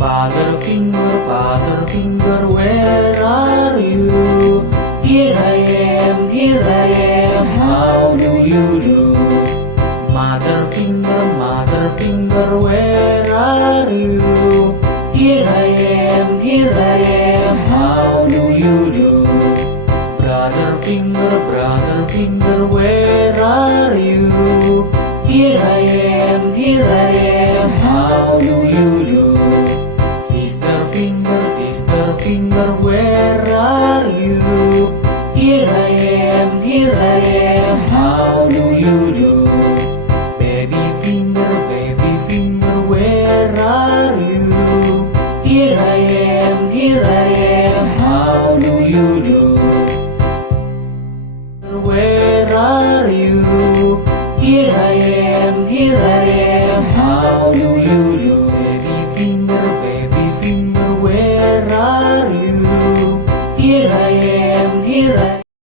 Father finger, where are you? Here I am, how do you do? Mother finger, where are you? Here I am, how do you do? Brother finger, where are you? Here I am, how do you do?